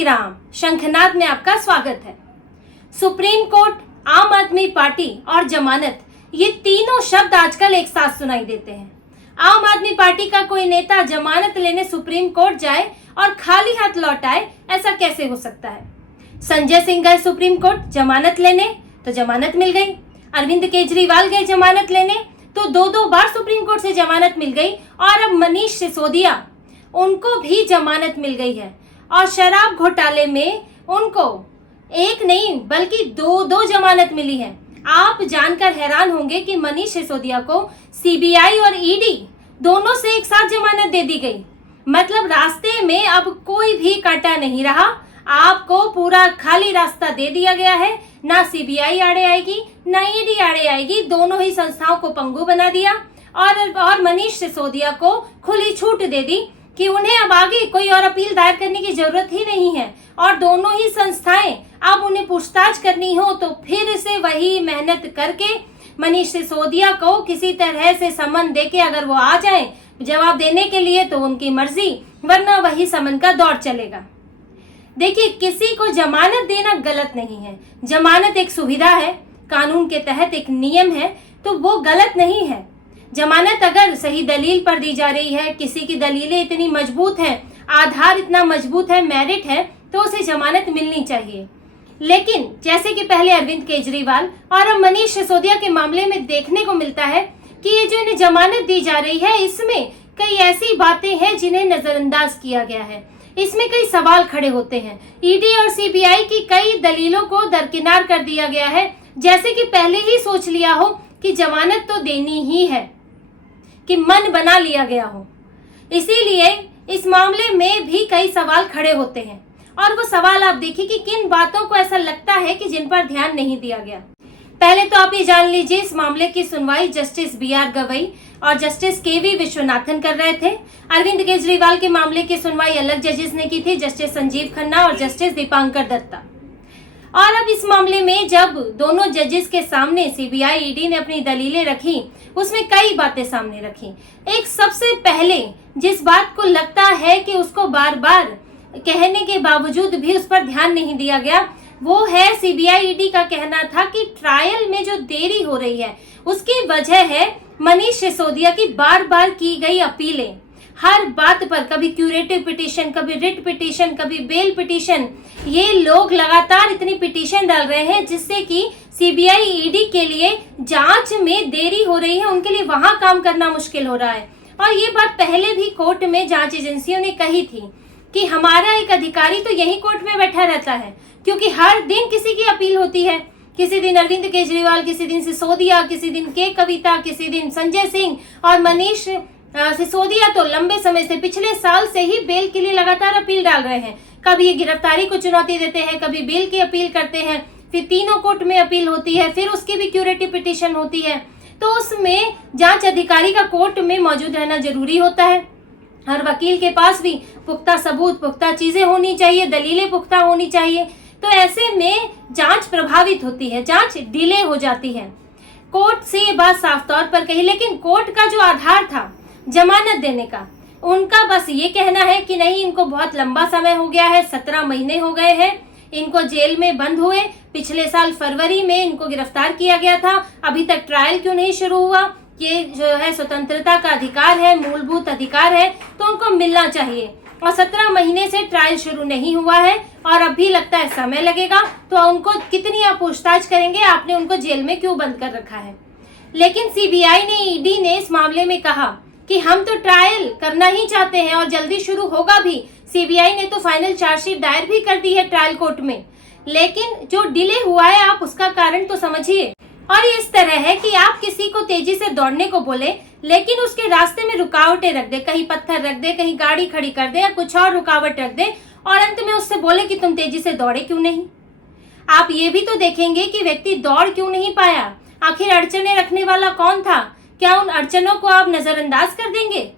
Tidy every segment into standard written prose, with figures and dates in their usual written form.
श्री राम। शंखनाद में आपका स्वागत है। सुप्रीम कोर्ट, आम आदमी पार्टी और जमानत, ये तीनों शब्द आजकल एक साथ सुनाई देते हैं। आम आदमी पार्टी का कोई नेता जमानत लेने सुप्रीम कोर्ट जाए और खाली हाथ लौट आए, ऐसा कैसे हो सकता है? संजय सिंह गए सुप्रीम कोर्ट जमानत लेने तो जमानत मिल गई। अरविंद केजरीवाल गए जमानत लेने तो दो बार सुप्रीम कोर्ट से जमानत मिल गई। और अब मनीष सिसोदिया, उनको भी जमानत मिल गई है। और शराब घोटाले में उनको एक नहीं बल्कि दो जमानत मिली है। आप जानकर हैरान होंगे कि मनीष सिसोदिया को सीबीआई और ईडी दोनों से एक साथ जमानत दे दी गई। मतलब रास्ते में अब कोई भी कांटा नहीं रहा, आपको पूरा खाली रास्ता दे दिया गया है। ना सीबीआई आड़े आएगी ना ईडी आड़े आएगी, दोनों ही संस्थाओं को पंगु बना दिया। और मनीष सिसोदिया को खुली छूट दे दी कि उन्हें अब आगे कोई और अपील दायर करने की जरूरत ही नहीं है। और दोनों ही संस्थाएं अब उन्हें पूछताछ करनी हो तो फिर से वही मेहनत करके मनीष सिसोदिया को किसी तरह से समन देके अगर वो आ जाए जवाब देने के लिए तो उनकी मर्जी, वरना वही समन का दौर चलेगा। देखिए, किसी को जमानत देना गलत नहीं है। जमानत एक सुविधा है, कानून के तहत एक नियम है, तो वो गलत नहीं है। जमानत अगर सही दलील पर दी जा रही है, किसी की दलीलें इतनी मजबूत हैं, आधार इतना मजबूत है, मेरिट है, तो उसे जमानत मिलनी चाहिए। लेकिन जैसे कि पहले अरविंद केजरीवाल और अब मनीष सिसोदिया के मामले में देखने को मिलता है कि ये जो इन्हें जमानत दी जा रही है, इसमें कई ऐसी बातें हैं जिन्हें नजरअंदाज किया गया है। इसमें कई सवाल खड़े होते हैं। ईडी और सीबीआई की कई दलीलों को दरकिनार कर दिया गया है, जैसे कि पहले ही सोच लिया हो कि जमानत तो देनी ही है, कि मन बना लिया गया हो। इसीलिए इस मामले में भी कई सवाल खड़े होते हैं। और वो सवाल आप देखिए कि किन बातों को ऐसा लगता है कि जिन पर ध्यान नहीं दिया गया। पहले तो आप ये जान लीजिए, इस मामले की सुनवाई जस्टिस BR गवई और जस्टिस KV विश्वनाथन कर रहे थे। अरविंद केजरीवाल के मामले की सुनवाई अलग जजेस ने की थी, जस्टिस संजीव खन्ना और जस्टिस दीपांकर दत्ता। और अब इस मामले में जब दोनों जजेस के सामने सीबीआई ईडी ने अपनी दलीलें रखी, उसमें कई बातें सामने रखी। एक सबसे पहले जिस बात को लगता है कि उसको बार बार कहने के बावजूद भी उस पर ध्यान नहीं दिया गया, वो है सीबीआई ईडी का कहना था कि ट्रायल में जो देरी हो रही है उसकी वजह है मनीष सिसोदिया की बार बार की गई अपीलें। हर बात पर कभी क्यूरेटिव पिटीशन, कभी रिट पिटीशन, कभी बेल पिटीशन, ये लोग लगातार इतनी पिटीशन डाल रहे हैं जिससे कि सीबीआई ईडी के लिए जांच में देरी हो रही है, उनके लिए वहां काम करना मुश्किल हो रहा है। और ये बात पहले भी कोर्ट में जांच एजेंसियों ने कही थी कि हमारा एक अधिकारी तो यही कोर्ट में बैठा रहता है, क्योंकि हर दिन किसी की अपील होती है। किसी दिन अरविंद केजरीवाल, किसी दिन सिसोदिया, किसी दिन के कविता, किसी दिन संजय सिंह। और मनीष सिसोदिया तो लंबे समय से, पिछले साल से ही बेल के लिए लगातार अपील डाल रहे हैं। कभी ये गिरफ्तारी को चुनौती देते हैं, कभी बेल की अपील करते हैं, फिर तीनों कोर्ट में अपील होती है, फिर उसकी भी क्यूरेटिव पिटीशन होती है। तो उसमें जांच अधिकारी का कोर्ट में मौजूद रहना जरूरी होता है। हर वकील के पास भी पुख्ता सबूत, पुख्ता चीजें होनी चाहिए, दलीलें पुख्ता होनी चाहिए। तो ऐसे में जांच प्रभावित होती है, जांच डिले हो जाती है। कोर्ट से ये बात साफ तौर पर कही, लेकिन कोर्ट का जो आधार था जमानत देने का, उनका बस ये कहना है कि नहीं, इनको बहुत लंबा समय हो गया है, 17 महीने हो गए हैं इनको जेल में बंद हुए। पिछले साल फरवरी में इनको गिरफ्तार किया गया था, अभी तक ट्रायल क्यों नहीं शुरू हुआ? ये जो है स्वतंत्रता का अधिकार है, मूलभूत अधिकार है, तो उनको मिलना चाहिए। और 17 महीने से ट्रायल शुरू नहीं हुआ है और अभी लगता है समय लगेगा, तो उनको कितनी आप पूछताछ करेंगे? आपने उनको जेल में क्यों बंद कर रखा है? लेकिन सीबीआई ने, ईडी ने इस मामले में कहा कि हम तो ट्रायल करना ही चाहते हैं और जल्दी शुरू होगा भी। सीबीआई ने तो फाइनल चार्जशीट दायर भी कर दी है ट्रायल कोर्ट में, लेकिन जो डिले हुआ है आप उसका कारण तो समझिए। और ये इस तरह है कि आप किसी को तेजी से दौड़ने को बोले, लेकिन उसके रास्ते में रुकावटें रख दे, कहीं पत्थर रख दे, कहीं गाड़ी खड़ी कर दे या कुछ और रुकावट रख दे, और अंत में उससे बोले कि तुम तेजी से दौड़े क्यों नहीं। आप ये भी तो देखेंगे कि व्यक्ति दौड़ क्यों नहीं पाया, आखिर अड़चने रखने वाला कौन था? क्या उन अड़चनों को आप नजरअंदाज कर देंगे?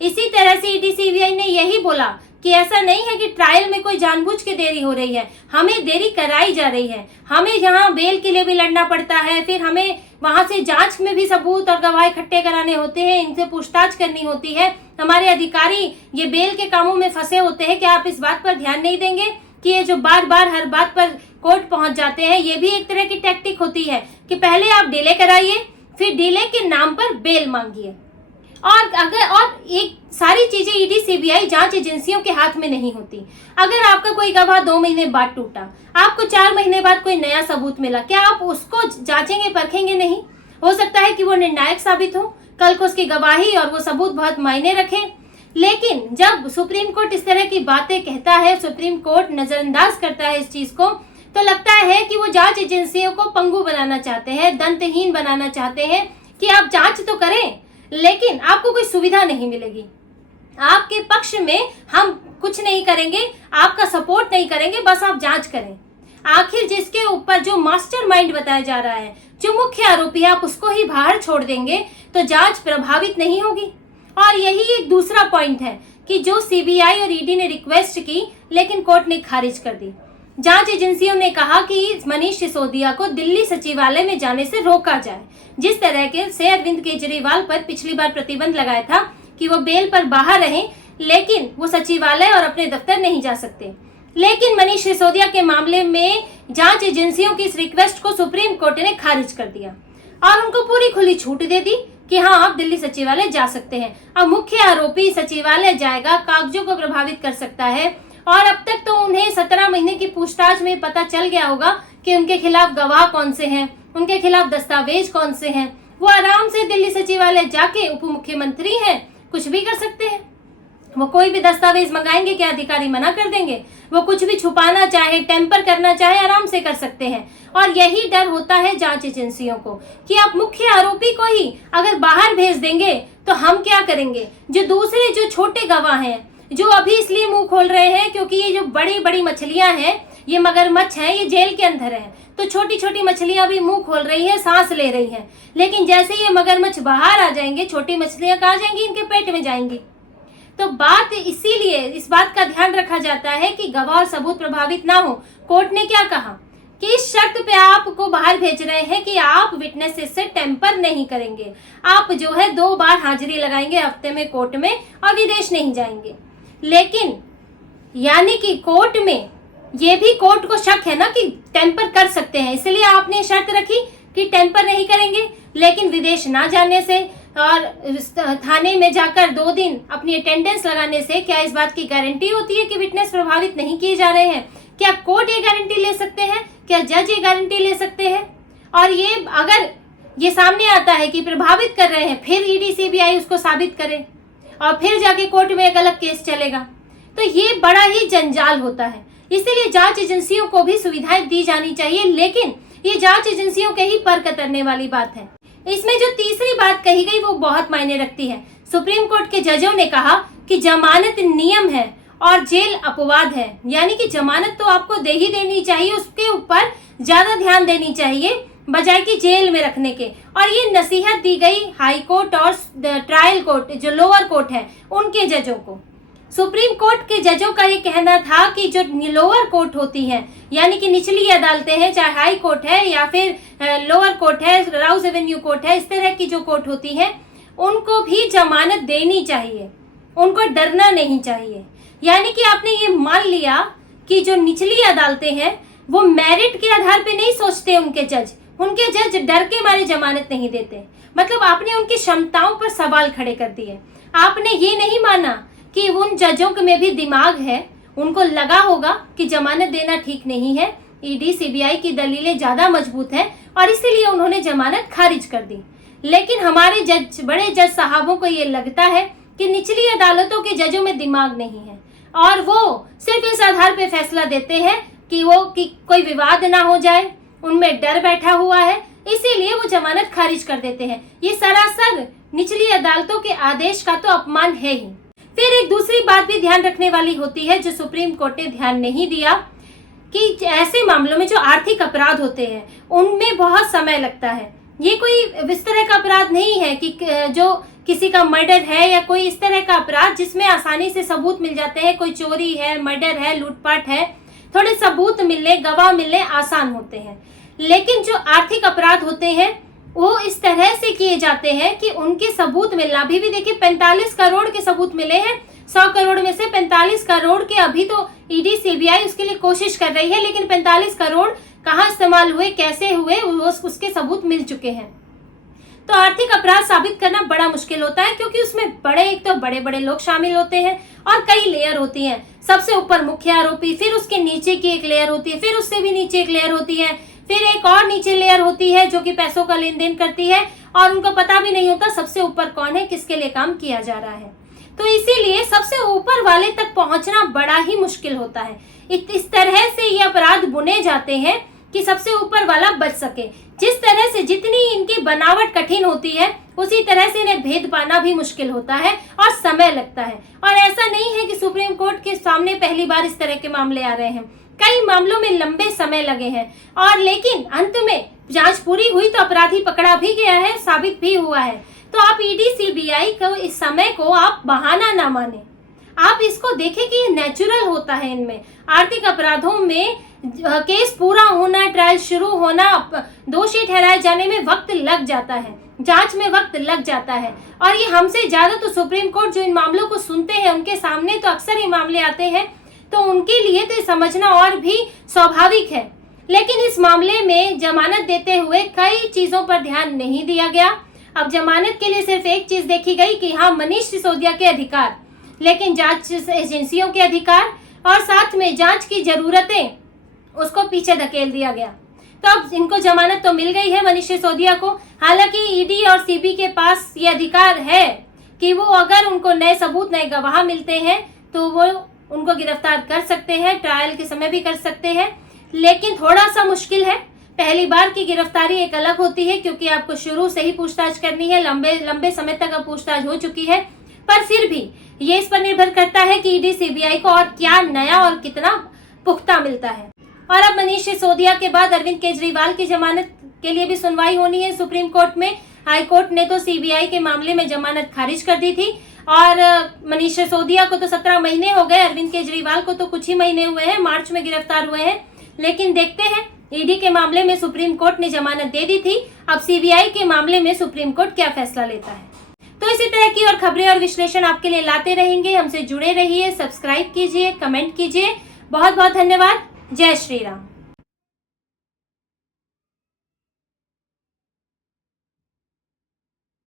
इसी तरह से ईडी सीबीआई ने यही बोला कि ऐसा नहीं है कि ट्रायल में कोई जानबूझ के देरी हो रही है, हमें देरी कराई जा रही है, हमें यहाँ बेल के लिए भी लड़ना पड़ता है, फिर हमें वहां से जांच में भी सबूत और गवाह इकट्ठे कराने होते हैं, इनसे पूछताछ करनी होती है, हमारे अधिकारी ये बेल के कामों में फंसे होते हैं। क्या आप इस बात पर ध्यान नहीं देंगे कि ये जो बार बार हर बात पर कोर्ट पहुंच जाते हैं, ये भी एक तरह की टैक्टिक होती है कि पहले आप डिले कराइए, फिर डिले के नाम पर बेल मांगिए। और एक सारी चीजें ईडी सीबीआई जांच एजेंसियों के हाथ में नहीं होती। अगर आपका कोई गवाह 2 महीने बाद टूटा, आपको 4 महीने बाद कोई नया सबूत मिला, क्या आप उसको जांचेंगे, परखेंगे नहीं? हो सकता है कि वो निर्णायक साबित हो, कल को उसकी गवाही और वो सबूत बहुत मायने रखे। लेकिन जब सुप्रीम कोर्ट इस तरह की बातें कहता है, सुप्रीम कोर्ट नजरअंदाज करता है इस चीज को, तो लगता है कि वो जांच एजेंसियों को पंगु बनाना चाहते हैं, दंतहीन बनाना चाहते हैं कि आप जांच तो करें लेकिन आपको कोई सुविधा नहीं मिलेगी, आपके पक्ष में हम कुछ नहीं करेंगे, आपका सपोर्ट नहीं करेंगे, बस आप जांच करें। आखिर जिसके ऊपर जो मास्टरमाइंड बताया जा रहा है, जो मुख्य आरोपी है, आप उसको ही बाहर छोड़ देंगे तो जांच प्रभावित नहीं होगी। और यही एक दूसरा पॉइंट है कि जो सीबीआई और ईडी ने रिक्वेस्ट की लेकिन कोर्ट ने खारिज कर दी। जांच एजेंसियों ने कहा कि मनीष सिसोदिया को दिल्ली सचिवालय में जाने से रोका जाए, जिस तरह के से अरविंद केजरीवाल पर पिछली बार प्रतिबंध लगाया था कि वो बेल पर बाहर रहें लेकिन वो सचिवालय और अपने दफ्तर नहीं जा सकते। लेकिन मनीष सिसोदिया के मामले में जांच एजेंसियों की इस रिक्वेस्ट को सुप्रीम कोर्ट ने खारिज कर दिया और उनको पूरी खुली छूट दे दी कि हाँ, आप दिल्ली सचिवालय जा सकते हैं। अब मुख्य आरोपी सचिवालय जाएगा, कागजों को प्रभावित कर सकता है, और अब तक तो उन्हें 17 महीने की पूछताछ में पता चल गया होगा कि उनके खिलाफ गवाह कौन से हैं, उनके खिलाफ दस्तावेज कौन से हैं। वो आराम से दिल्ली सचिवालय जाके, उप मुख्यमंत्री हैं, कुछ भी कर सकते हैं। वो कोई भी दस्तावेज मंगाएंगे, क्या अधिकारी मना कर देंगे? वो कुछ भी छुपाना चाहे, टेम्पर करना चाहे, आराम से कर सकते हैं। और यही डर होता है जांच एजेंसियों को कि आप मुख्य आरोपी को ही अगर बाहर भेज देंगे तो हम क्या करेंगे? जो दूसरे जो छोटे गवाह हैं, जो अभी इसलिए मुंह खोल रहे हैं क्योंकि ये जो बड़ी बड़ी मछलियां हैं, ये मगरमच्छ हैं, ये जेल के अंदर हैं, तो छोटी छोटी मछलियां भी मुंह खोल रही हैं, सांस ले रही हैं। लेकिन जैसे ये मगरमच्छ बाहर आ जाएंगे, छोटी मछलियां कहाँ जाएंगी? इनके पेट में जाएंगी। तो बात इसीलिए इस बात का ध्यान रखा जाता है कि गवाह और सबूत प्रभावित ना हो। कोर्ट ने क्या कहा कि इस शर्त पे आपको बाहर भेज रहे हैं कि आप विटनेसेस से टेम्पर नहीं करेंगे, आप जो है 2 बार हाजिरी लगाएंगे हफ्ते में कोर्ट में और विदेश नहीं जाएंगे। लेकिन यानी कि कोर्ट में ये भी कोर्ट को शक है ना कि टेम्पर कर सकते हैं, इसलिए आपने शर्त रखी कि टेम्पर नहीं करेंगे, लेकिन विदेश ना जाने से और थाने में जाकर 2 दिन अपनी अटेंडेंस लगाने से क्या इस बात की गारंटी होती है कि विटनेस प्रभावित नहीं किए जा रहे हैं? क्या कोर्ट ये गारंटी ले सकते हैं? क्या जज ये गारंटी ले सकते हैं? और ये अगर ये सामने आता है कि प्रभावित कर रहे हैं, फिर ईडी सीबीआई उसको साबित करे और फिर जाके कोर्ट में एक अलग केस चलेगा, तो ये बड़ा ही जंजाल होता है। इसलिए जांच एजेंसियों को भी सुविधाएं दी जानी चाहिए, लेकिन ये जांच एजेंसियों के ही पर कतरने वाली बात है। इसमें जो तीसरी बात कही गई वो बहुत मायने रखती है। सुप्रीम कोर्ट के जजों ने कहा कि जमानत नियम है और जेल अपवाद है, यानी कि जमानत तो आपको दे ही देनी चाहिए, उसके ऊपर ज्यादा ध्यान देनी चाहिए बजाय कि जेल में रखने के। और ये नसीहत दी गई हाई कोर्ट और ट्रायल कोर्ट जो लोअर कोर्ट है उनके जजों को। सुप्रीम कोर्ट के जजों का ये कहना था कि जो लोअर कोर्ट होती हैं, यानी कि निचली अदालतें हैं, चाहे हाई कोर्ट है या फिर लोअर कोर्ट है, राउज एवेन्यू कोर्ट है, इस तरह की जो कोर्ट होती है, उनको भी जमानत देनी चाहिए, उनको डरना नहीं चाहिए। यानी कि आपने ये मान लिया कि जो निचली अदालतें हैं वो मेरिट के आधार पे नहीं सोचते, उनके जज डर के मारे जमानत नहीं देते। मतलब आपने उनकी क्षमताओं पर सवाल खड़े कर दिए। आपने ये नहीं माना कि उन जजों में भी दिमाग है, उनको लगा होगा कि जमानत देना ठीक नहीं है, ईडी सीबीआई की दलीलें ज्यादा मजबूत हैं और इसीलिए उन्होंने जमानत खारिज कर दी। लेकिन हमारे जज, बड़े जज साहबों को ये लगता है कि निचली अदालतों के जजों में दिमाग नहीं है और वो सिर्फ इस आधार पे फैसला देते हैं कि कोई विवाद ना हो जाए, उनमें डर बैठा हुआ है, इसीलिए वो जमानत खारिज कर देते हैं। ये सरासर निचली अदालतों के आदेश का तो अपमान है ही। फिर एक दूसरी बात भी ध्यान रखने वाली होती है जो सुप्रीम कोर्ट ने ध्यान नहीं दिया कि ऐसे मामलों में जो आर्थिक अपराध होते हैं उनमें बहुत समय लगता है। ये कोई इस तरह का अपराध नहीं है कि जो किसी का मर्डर है या कोई इस तरह का अपराध जिसमें आसानी से सबूत मिल जाते हैं, कोई चोरी है, मर्डर है, लूटपाट है, थोड़े सबूत मिलने, गवाह मिलने आसान होते हैं। लेकिन जो आर्थिक अपराध होते हैं वो इस तरह से किए जाते हैं कि उनके सबूत मिलना, अभी भी देखिए 45 करोड़ के सबूत मिले हैं, 100 करोड़ में से 45 करोड़ के अभी तो ईडी सीबीआई उसके लिए कोशिश कर रही है, लेकिन 45 करोड़ कहाँ इस्तेमाल हुए, कैसे हुए, उसके सबूत मिल चुके हैं। तो आर्थिक अपराध साबित करना बड़ा मुश्किल होता है, क्योंकि उसमें एक तो बड़े बड़े लोग शामिल होते हैं और कई लेयर होती हैं। सबसे ऊपर मुख्य आरोपी, फिर उसके नीचे की एक लेयर होती है, फिर उससे भी नीचे एक लेयर होती है, फिर एक और नीचे लेयर होती है जो कि पैसों का लेन देन करती है और उनको पता भी नहीं होता सबसे ऊपर कौन है, किसके लिए काम किया जा रहा है। तो इसीलिए सबसे ऊपर वाले तक पहुंचना बड़ा ही मुश्किल होता है। इस तरह से ये अपराध बुने जाते हैं कि सबसे ऊपर वाला बच सके। जिस तरह से जितनी इनकी बनावट कठिन होती है, उसी तरह से इन्हें भेद पाना भी मुश्किल होता है और समय लगता है। और ऐसा नहीं है कि सुप्रीम कोर्ट के सामने पहली बार इस तरह के मामले आ रहे हैं, कई मामलों में लंबे समय लगे हैं और लेकिन अंत में जांच पूरी हुई तो अपराधी पकड़ा भी गया है, साबित भी हुआ है। तो आप ईडी सीबीआई को इस समय को आप बहाना ना माने, आप इसको देखें कि ये नेचुरल होता है। इनमें आर्थिक अपराधों में केस पूरा होना, ट्रायल शुरू होना, दोषी ठहराए जाने में वक्त लग जाता है, जांच में वक्त लग जाता है। और ये हमसे ज्यादा तो सुप्रीम कोर्ट जो इन मामलों को सुनते हैं, उनके सामने तो अक्सर ये मामले आते हैं, तो उनके लिए तो समझना और भी स्वाभाविक है। लेकिन इस मामले में जमानत देते हुए कई चीजों पर ध्यान नहीं दिया गया। अब जमानत के लिए सिर्फ एक चीज देखी गई कि हाँ, मनीष सिसोदिया के अधिकार, लेकिन जांच एजेंसियों के अधिकार और साथ में जांच की जरूरतें, उसको पीछे धकेल दिया गया। तो अब इनको जमानत तो मिल गई है मनीष सिसोदिया को। हालांकि ईडी और सीबी के पास ये अधिकार है कि वो अगर उनको नए सबूत, नए गवाह मिलते हैं तो वो उनको गिरफ्तार कर सकते हैं, ट्रायल के समय भी कर सकते हैं। लेकिन थोड़ा सा मुश्किल है। पहली बार की गिरफ्तारी एक अलग होती है, क्योंकि आपको शुरू से ही पूछताछ करनी है, लंबे समय तक अब पूछताछ हो चुकी है। पर फिर भी ये इस पर निर्भर करता है कि ईडी सीबीआई को और क्या नया और कितना पुख्ता मिलता है। और अब मनीष सिसोदिया के बाद अरविंद केजरीवाल की जमानत के लिए भी सुनवाई होनी है सुप्रीम कोर्ट में। हाई कोर्ट ने तो सीबीआई के मामले में जमानत खारिज कर दी थी और मनीष सिसोदिया को तो 17 महीने हो गए, अरविंद केजरीवाल को तो कुछ ही महीने हुए हैं, मार्च में गिरफ्तार हुए हैं। लेकिन देखते हैं, ईडी के मामले में सुप्रीम कोर्ट ने जमानत दे दी थी, अब सीबीआई के मामले में सुप्रीम कोर्ट क्या फैसला लेता है। तो इसी तरह की और खबरें और विश्लेषण आपके लिए लाते रहेंगे। हमसे जुड़े रहिए, सब्सक्राइब कीजिए, कमेंट कीजिए। बहुत बहुत धन्यवाद। जय श्री राम।